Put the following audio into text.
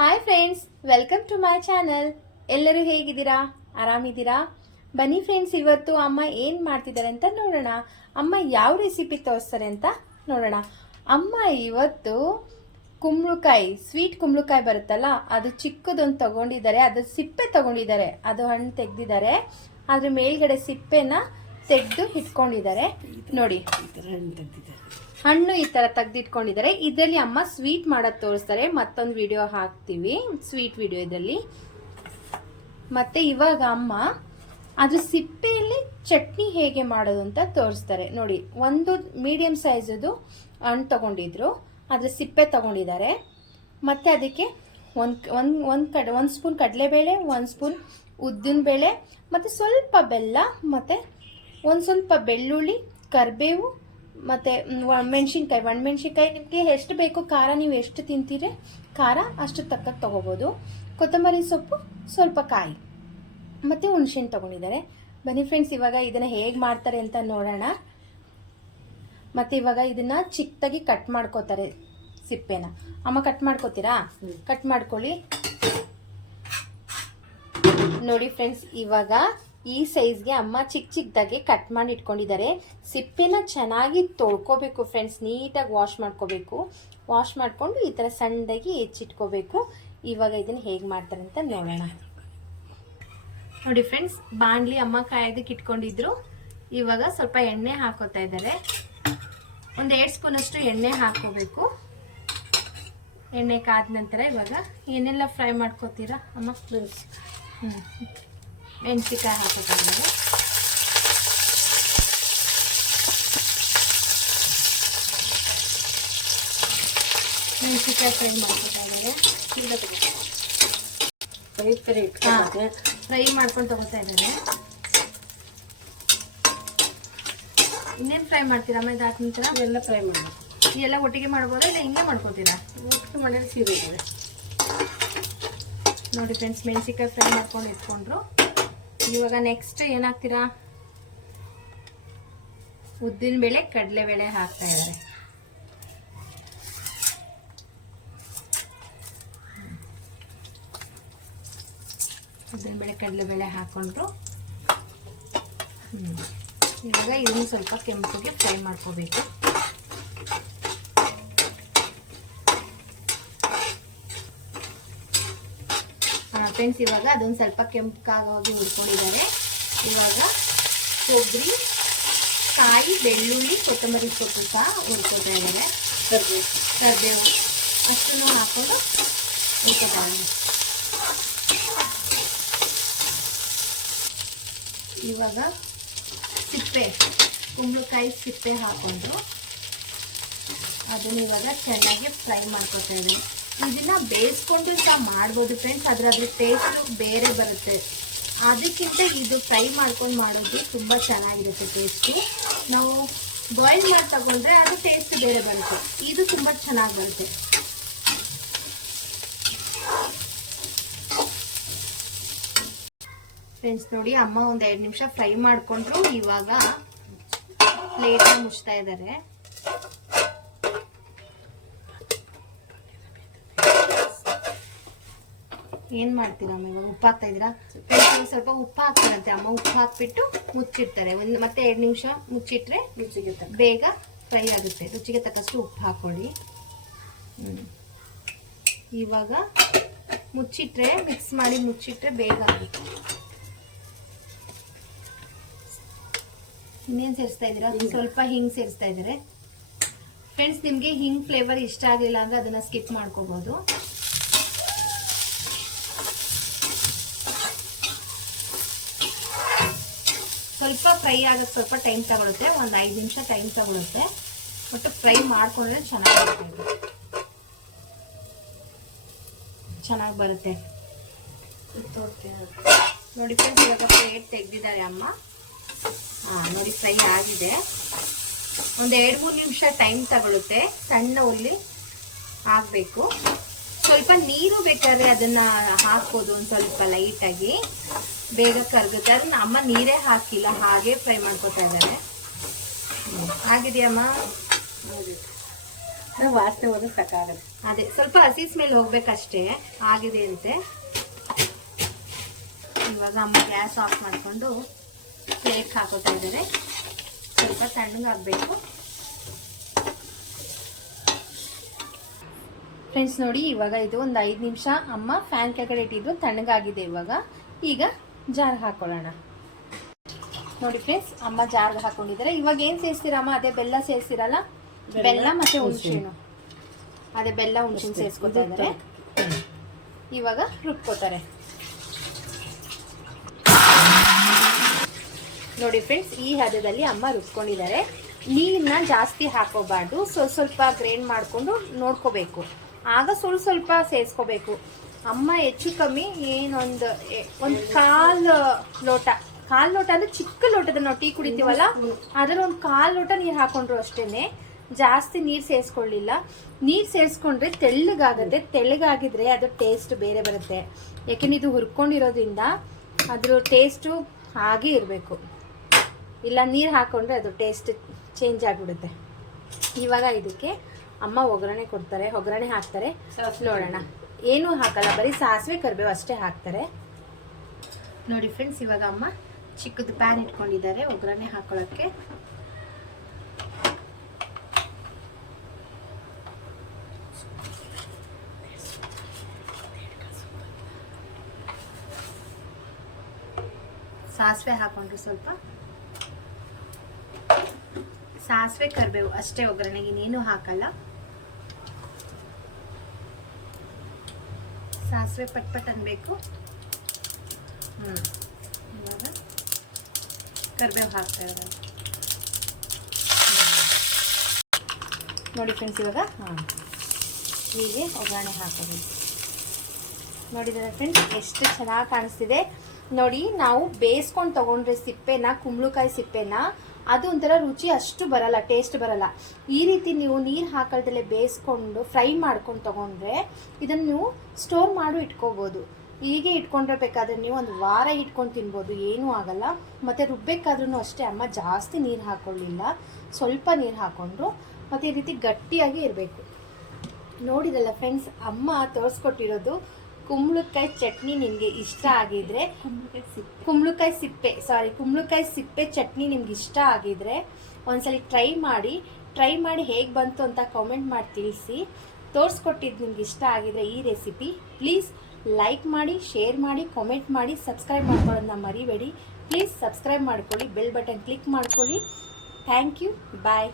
Hi friends, welcome to my channel. ಎಲ್ಲರೂ ಹೇಗಿದ್ದೀರಾ? ಆರಾಮಿದ್ದೀರಾ? ಬನ್ನಿ ಫ್ರೆಂಡ್ಸ್, ಇವತ್ತು ಅಮ್ಮ ಏನು ಮಾಡ್ತಿದ್ದಾರೆ ಅಂತ ನೋಡೋಣ. ಅಮ್ಮ ಯಾವ ರೆಸಿಪಿ ತೋರಿಸ್ತಾರೆ ಅಂತ ನೋಡೋಣ. ಅಮ್ಮ ಇವತ್ತು ಕುಂಬಳಕಾಯಿ, ಸ್ವೀಟ್ ಕುಂಬಳಕಾಯಿ ಬರುತ್ತಲ್ಲ, ಅದು ಚಿಕ್ಕದೊಂದು ತಗೊಂಡಿದ್ದಾರೆ. ಅದು ಸಿಪ್ಪೆ ತಗೊಂಡಿದ್ದಾರೆ, ಅದು ಹಣ್ಣು ತೆಗೆದಿದ್ದಾರೆ. ಅದ್ರ ಮೇಲ್ಗಡೆ ಸಿಪ್ಪೆನ ತೆಗೆದು ಇಟ್ಕೊಂಡಿದ್ದಾರೆ. ನೋಡಿ, ಹಣ್ಣು ಈ ತರ ತೆಗೆದಿಟ್ಕೊಂಡಿದ್ದಾರೆ. ಇದರಲ್ಲಿ ಅಮ್ಮ ಸ್ವೀಟ್ ಮಾಡೋದು ತೋರಿಸ್ತಾರೆ. ಮತ್ತೊಂದು ವಿಡಿಯೋ ಹಾಕ್ತೀವಿ, ಸ್ವೀಟ್ ವಿಡಿಯೋ ಇದರಲ್ಲಿ. ಮತ್ತೆ ಇವಾಗ ಅಮ್ಮ ಅದ್ರ ಸಿಪ್ಪೆಯಲ್ಲಿ ಚಟ್ನಿ ಹೇಗೆ ಮಾಡೋದು ಅಂತ ತೋರಿಸ್ತಾರೆ. ನೋಡಿ, ಒಂದು ಮೀಡಿಯಂ ಸೈಜದು ಹಣ್ಣು ತಗೊಂಡಿದ್ರು, ಅದ್ರ ಸಿಪ್ಪೆ ತಗೊಂಡಿದ್ದಾರೆ. ಮತ್ತೆ ಅದಕ್ಕೆ ಒಂದು ಸ್ಪೂನ್ ಕಡಲೆಬೇಳೆ, ಒಂದು ಸ್ಪೂನ್ ಉದ್ದಿನ ಬೇಳೆ, ಮತ್ತೆ ಸ್ವಲ್ಪ ಬೆಲ್ಲ, ಮತ್ತೆ ಒಂದು ಸ್ವಲ್ಪ ಬೆಳ್ಳುಳ್ಳಿ, ಕರಿಬೇವು, ಮತ್ತು ಒಣಮೆಣ್ಸಿನ್ಕಾಯಿ ನಿಮಗೆ ಎಷ್ಟು ಬೇಕು ಖಾರ, ನೀವು ಎಷ್ಟು ತಿಂತೀರಿ ಖಾರ ಅಷ್ಟು ತಕ್ಕಕ್ಕೆ ತೊಗೋಬೋದು. ಕೊತ್ತಂಬರಿ ಸೊಪ್ಪು, ಸ್ವಲ್ಪ ಕಾಯಿ, ಮತ್ತು ಹುಣಸೆಹಣ್ಣು ತೊಗೊಂಡಿದ್ದಾರೆ. ಬನ್ನಿ ಫ್ರೆಂಡ್ಸ್, ಇವಾಗ ಇದನ್ನು ಹೇಗೆ ಮಾಡ್ತಾರೆ ಅಂತ ನೋಡೋಣ. ಮತ್ತು ಇವಾಗ ಇದನ್ನು ಚಿಕ್ಕದಾಗಿ ಕಟ್ ಮಾಡ್ಕೋತಾರೆ ಸಿಪ್ಪೆನ. ಅಮ್ಮ ಕಟ್ ಮಾಡ್ಕೋತೀರಾ? ಕಟ್ ಮಾಡ್ಕೊಳ್ಳಿ. ನೋಡಿ ಫ್ರೆಂಡ್ಸ್, ಇವಾಗ ಈ ಸೈಜ್ಗೆ ಅಮ್ಮ ಚಿಕ್ಕದಾಗಿ ಕಟ್ ಮಾಡಿ ಇಟ್ಕೊಂಡಿದ್ದಾರೆ. ಸಿಪ್ಪೆನ ಚೆನ್ನಾಗಿ ತೊಳ್ಕೊಬೇಕು ಫ್ರೆಂಡ್ಸ್, ನೀಟಾಗಿ ವಾಶ್ ಮಾಡ್ಕೋಬೇಕು. ವಾಶ್ ಮಾಡಿಕೊಂಡು ಈ ಥರ ಸಣ್ಣದಾಗಿ ಹೆಚ್ಚಿಟ್ಕೋಬೇಕು. ಇವಾಗ ಇದನ್ನು ಹೇಗೆ ಮಾಡ್ತಾರೆ ಅಂತ ನೋಡೋಣ. ನೋಡಿ ಫ್ರೆಂಡ್ಸ್, ಬಾಣಲಿ ಅಮ್ಮ ಕಾಯೋದಕ್ಕೆ ಇಟ್ಕೊಂಡಿದ್ರು. ಇವಾಗ ಸ್ವಲ್ಪ ಎಣ್ಣೆ ಹಾಕೋತಾ ಇದ್ದಾರೆ. ಒಂದು 2 ಸ್ಪೂನಷ್ಟು ಎಣ್ಣೆ ಹಾಕೋಬೇಕು. ಎಣ್ಣೆ ಕಾದ ನಂತರ ಇವಾಗ ಏನೆಲ್ಲ ಫ್ರೈ ಮಾಡ್ಕೋತೀರಾ ಅಮ್ಮ? ಮೆಣಸಿಕಾಯಿ ಹಾಕೋತಾ ಇದ್ದಾರೆ. ಮೆಣಸಿಕಾಯಿ ಫ್ರೈ ಮಾಡ್ಕೋತಾ ಇದ್ದಾರೆ. ಫ್ರೈ ಮಾಡ್ಕೊಂಡು ತಗೋತಾ ಇದ್ದಾರೆ. ಇನ್ನೇನು ಫ್ರೈ ಮಾಡ್ತೀರಮ್ಮ? ಇದಾದ ನಂತರ ಎಲ್ಲ ಫ್ರೈ ಮಾಡಬೇಕು. ಎಲ್ಲ ಒಟ್ಟಿಗೆ ಮಾಡ್ಬೋದಾ ಇಲ್ಲ ಹಿಂಗೆ ಮಾಡ್ಕೊತೀರಾ? ಒಟ್ಟಿಗೆ ಮಾಡಿದ್ರೆ ಸೀರೆ ಇದೆ. ನೋಡಿ ಫ್ರೆಂಡ್ಸ್, ಮೆಣಸಿಕಾಯಿ ಫ್ರೈ ಮಾಡ್ಕೊಂಡು ಇಟ್ಕೊಂಡ್ರು. ಇವಾಗ ನೆಕ್ಸ್ಟ್ ಏನಾಗ್ತೀರಾ? ಉದ್ದಿನ ಬೇಳೆ, ಕಡಲೆಬೇಳೆ ಹಾಕ್ತಾ ಇದ್ದಾರೆ. ಉದ್ದಿನ ಬೇಳೆ, ಕಡಲೆಬೇಳೆ ಹಾಕೊಂಡ್ರು. ಇವಾಗ ಇದನ್ನು ಸ್ವಲ್ಪ ಕೆಂಪಿಗೆ ಫ್ರೈ ಮಾಡ್ಕೋಬೇಕು. ಫ್ರೆಂಡ್ಸ್, ಇವಾಗ ಅದೊಂದು ಸ್ವಲ್ಪ ಕೆಂಪಗಾಗಿ ಹುರ್ಕೊಂಡಿದ್ದಾರೆ. ಇವಾಗ ಕೊಬ್ಬರಿ, ಕಾಯಿ, ಬೆಳ್ಳುಳ್ಳಿ, ಕೊತ್ತಂಬರಿ ಸೊಪ್ಪು ಸಹ ಹುರ್ಕೋತಾ ಇದ್ದಾರೆ. ಕರಿಬೇವು ಅಷ್ಟನ್ನು ಹಾಕೊಂಡು ಹುರ್ಕೋತಾ ಇದ್ದಾರೆ. ಇವಾಗ ಸಿಪ್ಪೆ, ಕುಂಬಳಕಾಯಿ ಸಿಪ್ಪೆ ಹಾಕೊಂಡು ಅದನ್ನು ಇವಾಗ ಚೆನ್ನಾಗಿ ಫ್ರೈ ಮಾಡ್ಕೋತಾ ಇದ್ದಾರೆ. ಇದನ್ನ ಬೇಯಿಸ್ಕೊಂಡು ಸಹ ಮಾಡ್ಬೋದು ಫ್ರೆಂಡ್ಸ್, ಅದ್ರ ಟೇಸ್ಟ್ ಬೇರೆ ಬರುತ್ತೆ. ಅದಕ್ಕಿಂತ ಇದು ಫ್ರೈ ಮಾಡ್ಕೊಂಡು ಮಾಡೋದು ತುಂಬ ಚೆನ್ನಾಗಿರುತ್ತೆ ಟೇಸ್ಟು. ನಾವು ಬಾಯ್ಲ್ ಮಾಡಿ ತಗೊಂಡ್ರೆ ಅದು ಟೇಸ್ಟ್ ಬೇರೆ ಬರುತ್ತೆ. ಇದು ತುಂಬ ಚೆನ್ನಾಗಿ ಬರುತ್ತೆ. ಫ್ರೆಂಡ್ಸ್ ನೋಡಿ, ಅಮ್ಮ ಒಂದು 2 ನಿಮಿಷ ಫ್ರೈ ಮಾಡಿಕೊಂಡ್ರು. ಇವಾಗ ಪ್ಲೇಟ್ನ ಮುಚ್ತಾ ಇದ್ದಾರೆ. ಏನ್ ಮಾಡ್ತೀರಾ ಅಮ್ಮ? ಇವಾಗ ಉಪ್ಪು ಹಾಕ್ತಾ ಇದ್ದೀರಾ? ಸ್ವಲ್ಪ ಉಪ್ಪು ಹಾಕ್ತಾರಂತೆ ಅಮ್ಮ. ಉಪ್ಪು ಹಾಕ್ಬಿಟ್ಟು ಮುಚ್ಚಿಡ್ತಾರೆ. ಮತ್ತೆ 2 ನಿಮಿಷ ಮುಚ್ಚಿಟ್ರೆ ಬೇಗ ಫ್ರೈ ಆಗುತ್ತೆ. ರುಚಿಗೆ ತಕ್ಕಷ್ಟು ಉಪ್ಪು ಹಾಕೊಳ್ಳಿ. ಇವಾಗ ಮುಚ್ಚಿಟ್ರೆ, ಮಿಕ್ಸ್ ಮಾಡಿ ಮುಚ್ಚಿಟ್ರೆ ಬೇಗ ಆಗುತ್ತೆ. ಇನ್ನೇನು ಸೇರಿಸ್ತಾ ಇದ್ದೀರಾ? ಸ್ವಲ್ಪ ಹಿಂಗ್ ಸೇರಿಸ್ತಾ ಇದ್ದಾರೆ. ಫ್ರೆಂಡ್ಸ್, ನಿಮ್ಗೆ ಹಿಂಗ್ ಫ್ಲೇವರ್ ಇಷ್ಟ ಆಗಲಿಲ್ಲ ಅಂದ್ರೆ ಅದನ್ನ ಸ್ಕಿಪ್ ಮಾಡ್ಕೋಬಹುದು. ಸ್ವಲ್ಪ ಫ್ರೈ ಆಗೋಕ್ಕೆ ಸ್ವಲ್ಪ ಟೈಮ್ ತಗೊಳುತ್ತೆ, ಒಂದು 5 ನಿಮಿಷ ಟೈಮ್ ತಗೊಳುತ್ತೆ. ಬಟ್ ಫ್ರೈ ಮಾಡ್ಕೊಂಡ್ರೆ ಚೆನ್ನಾಗಿ ಬರುತ್ತೆ. ನೋಡಿ ಫ್ರೆಂಡ್ಸ್, ಇವಾಗ ಪ್ಲೇಟ್ ತೆಗೆದಿದ್ದಾರೆ ಅಮ್ಮ. ನೋಡಿ, ಫ್ರೈ ಆಗಿದೆ. ಒಂದು 2-3 ನಿಮಿಷ ಟೈಮ್ ತಗೊಳುತ್ತೆ. ಸಣ್ಣ ಉಳ್ಳಿ ಹಾಕಬೇಕು. ಸ್ವಲ್ಪ ನೀರು ಬೇಕಾದ್ರೆ ಅದನ್ನ ಹಾಕ್ಬೋದು, ಒಂದು ಸ್ವಲ್ಪ ಲೈಟಾಗಿ, ಬೇಗ ಕರಗುತ್ತೆ. ಅದನ್ನ ಅಮ್ಮ ನೀರೇ ಹಾಕಿಲ್ಲ, ಹಾಗೆ ಫ್ರೈ ಮಾಡ್ಕೊತಾ ಇದ್ದಾರೆ. ಆಗಿದೆಯಮ್ಮ? ವಾಸನೆ ಹೋದ್ರೆ ಸಾಕಾಗತ್ತೆ. ಅದೇ ಸ್ವಲ್ಪ ಹಸಿ ಸ್ಮೆಲ್ ಹೋಗ್ಬೇಕಷ್ಟೇ. ಆಗಿದೆ ಅಂತೆ. ಇವಾಗ ಅಮ್ಮ ಗ್ಯಾಸ್ ಆಫ್ ಮಾಡಿಕೊಂಡು ಪ್ಲೇಟ್ ಹಾಕೋತಾ ಇದ್ದಾರೆ. ಸ್ವಲ್ಪ ತಣ್ಣಗಾಗಬೇಕು. ಫ್ರೆಂಡ್ಸ್ ನೋಡಿ, ಇವಾಗ ಇದು ಒಂದು 5 ನಿಮಿಷ ಅಮ್ಮ ಫ್ಯಾನ್ ಕೆಳಗಡೆ ಇಟ್ಟಿದ್ರು, ತಣ್ಣಗಾಗಿದೆ. ಈಗ ಜಾರ್ ಹಾಕೊಳ್ಳೋಣ. ನೋಡಿ ಫ್ರೆಂಡ್ಸ್, ಅಮ್ಮ ಜಾರ್ಗೆ ಹಾಕೊಂಡಿದ್ದಾರೆ. ಇವಾಗ ಏನು ಸೇರಿಸ್ತೀರಮ್ಮ? ಅದೇ ಬೆಲ್ಲ ಸೇರಿಸ್ತೀರಲ್ಲ? ಬೆಲ್ಲ ಮತ್ತೆ ಹುಣಸೆಹಣ್ಣು. ಅದೇ ಬೆಲ್ಲ ಹುಣಸೆಹಣ್ಣು ಸೇರಿಸ್ಕೊತಾ ಇದ್ದಾರೆ. ಇವಾಗ ರುಬ್ಕೋತಾರೆ. ನೋಡಿ ಫ್ರೆಂಡ್ಸ್, ಈ ಹದದಲ್ಲಿ ಅಮ್ಮ ರುಬ್ಕೊಂಡಿದ್ದಾರೆ. ನೀರನ್ನ ಜಾಸ್ತಿ ಹಾಕೋಬಾರ್ದು, ಸ್ವಲ್ಪ ಗ್ರೈಂಡ್ ಮಾಡಿಕೊಂಡು ನೋಡ್ಕೋಬೇಕು. ಆಗ ಸ್ವಲ್ಪ ಸೇರಿಸ್ಕೋಬೇಕು. ಅಮ್ಮ ಹೆಚ್ಚು ಕಮ್ಮಿ ಏನೊಂದು ಕಾಲು ಲೋಟ ಅಂದ್ರೆ ಚಿಕ್ಕ ಲೋಟದ ನಾವು ಟೀ ಕುಡಿತೀವಲ್ಲ, ಅದರ ಒಂದು ಕಾಲು ಲೋಟ ನೀರು ಹಾಕೊಂಡ್ರು ಅಷ್ಟೇನೆ. ಜಾಸ್ತಿ ನೀರು ಸೇರಿಸ್ಕೊಳ್ಳಿಲ್ಲ. ನೀರು ಸೇರಿಸ್ಕೊಂಡ್ರೆ ತೆಳ್ಳಗಾಗುತ್ತೆ. ತೆಳ್ಳಗಾಗಿದ್ರೆ ಅದ್ರ ಟೇಸ್ಟ್ ಬೇರೆ ಬರುತ್ತೆ. ಯಾಕೆಂದ್ರೆ ಇದು ಹುರ್ಕೊಂಡಿರೋದ್ರಿಂದ ಅದ್ರ ಟೇಸ್ಟು ಹಾಗೆ ಇರಬೇಕು. ಇಲ್ಲ ನೀರು ಹಾಕೊಂಡ್ರೆ ಅದು ಟೇಸ್ಟ್ ಚೇಂಜ್ ಆಗಿಬಿಡುತ್ತೆ. ಇವಾಗ ಇದಕ್ಕೆ ಅಮ್ಮ ಒಗ್ಗರಣೆ ಕೊಡ್ತಾರೆ, ಒಗ್ಗರಣೆ ಹಾಕ್ತಾರೆ. ನೋಡೋಣ. ಏನೂ ಹಾಕಲ್ಲ, ಬರೀ ಸಾಸಿವೆ ಕರಿಬೇವು ಅಷ್ಟೇ ಹಾಕ್ತಾರೆ. ನೋಡಿ ಫ್ರೆಂಡ್ಸ್, ಇವಾಗ ಅಮ್ಮ ಚಿಕ್ಕದು ಪ್ಯಾನ್ ಇಟ್ಕೊಂಡಿದ್ದಾರೆ ಒಗ್ಗರಣೆ ಹಾಕೊಳ್ಳೋಕ್ಕೆ. ಸಾಸಿವೆ ಹಾಕೊಂಡ್ರು, ಸ್ವಲ್ಪ ಸಾಸಿವೆ ಕರಿಬೇವು ಅಷ್ಟೇ ಒಗ್ಗರಣೆಗೆ, ಇನ್ನೇನು ಹಾಕಲ್ಲ. ಸಾಸಿವೆ ಪಟ್ ಅನ್ಬೇಕು. ಇವಾಗ ಕರಿಬೇವು ಹಾಕ್ತಾ ಇದ್ದಾರೆ. ನೋಡಿ ಫ್ರೆಂಡ್ಸ್, ಇವಾಗ ಹೀಗೆ ಒಗ್ಗರಣೆ ಹಾಕೋದು. ನೋಡಿದ್ರೆ ಫ್ರೆಂಡ್ಸ್, ಎಷ್ಟು ಚೆನ್ನಾಗಿ ಕಾಣಿಸ್ತಿದೆ ನೋಡಿ. ನಾವು ಬೇಯಿಸ್ಕೊಂಡು ತಗೊಂಡ್ರೆ ಸಿಪ್ಪೆನ, ಕುಂಬಳಕಾಯಿ ಸಿಪ್ಪೆನ, ಅದು ಒಂಥರ ರುಚಿ ಅಷ್ಟು ಬರಲ್ಲ, ಟೇಸ್ಟ್ ಬರಲ್ಲ. ಈ ರೀತಿ ನೀವು ನೀರು ಹಾಕಲ್ದಲ್ಲೇ ಬೇಯಿಸ್ಕೊಂಡು ಫ್ರೈ ಮಾಡ್ಕೊಂಡು ತಗೊಂಡ್ರೆ ಇದನ್ನು ನೀವು ಸ್ಟೋರ್ ಮಾಡಿ ಇಟ್ಕೋಬೋದು. ಹೀಗೆ ಇಟ್ಕೊಂಡ್ರೆ ಬೇಕಾದ್ರೆ ನೀವು ಒಂದು ವಾರ ಇಟ್ಕೊಂಡು ತಿನ್ಬೋದು, ಏನೂ ಆಗಲ್ಲ. ಮತ್ತು ರುಬ್ಬೇಕಾದ್ರೂ ಅಷ್ಟೇ ಅಮ್ಮ ಜಾಸ್ತಿ ನೀರು ಹಾಕೊಳ್ಳಿಲ್ಲ, ಸ್ವಲ್ಪ ನೀರು ಹಾಕ್ಕೊಂಡ್ರು. ಮತ್ತು ಈ ರೀತಿ ಗಟ್ಟಿಯಾಗಿ ಇರಬೇಕು. ನೋಡಿರಲ್ಲ ಫ್ರೆಂಡ್ಸ್, ಅಮ್ಮ ತೋರಿಸ್ಕೊಟ್ಟಿರೋದು ಕುಂಬಳಕಾಯಿ ಚಟ್ನಿ. ನಿಮಗೆ ಇಷ್ಟ ಆಗಿದ್ರೆ, ಕುಂಬಳಕಾಯಿ ಸಿಪ್ಪೆ ಚಟ್ನಿ ನಿಮ್ಗೆ ಇಷ್ಟ ಆಗಿದ್ರೆ ಒಂದ್ಸಲಿ ಟ್ರೈ ಮಾಡಿ ಹೇಗೆ ಬಂತು ಅಂತ ಕಾಮೆಂಟ್ ಮಾಡಿ ತಿಳಿಸಿ. ತೋರಿಸ್ಕೊಟ್ಟಿದ್ದು ನಿಮ್ಗೆ ಇಷ್ಟ ಆಗಿದ್ರೆ ಈ ರೆಸಿಪಿ, ಪ್ಲೀಸ್ ಲೈಕ್ ಮಾಡಿ, ಶೇರ್ ಮಾಡಿ, ಕಾಮೆಂಟ್ ಮಾಡಿ, ಸಬ್ಸ್ಕ್ರೈಬ್ ಮಾಡ್ಕೊಳ್ಳೋದನ್ನ ಮರಿಬೇಡಿ. ಪ್ಲೀಸ್ ಸಬ್ಸ್ಕ್ರೈಬ್ ಮಾಡ್ಕೊಳ್ಳಿ, ಬೆಲ್ ಬಟನ್ ಕ್ಲಿಕ್ ಮಾಡ್ಕೊಳ್ಳಿ. Thank you, bye.